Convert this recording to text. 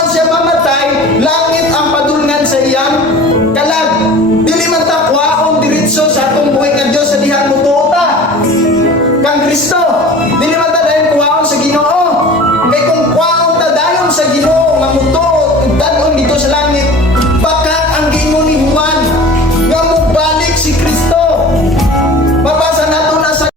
human siya mamatay, langit ang padulngan sa iyang kalag. Dili man ta kwaon diretso sa atong buhi nga Dios sa diha mo tuota kang Kristo. Dili man ta dayon kwaon sa Ginoo. Kay kung kwaon ta dayon sa Ginoo nga mutuo ug danon dito sa langit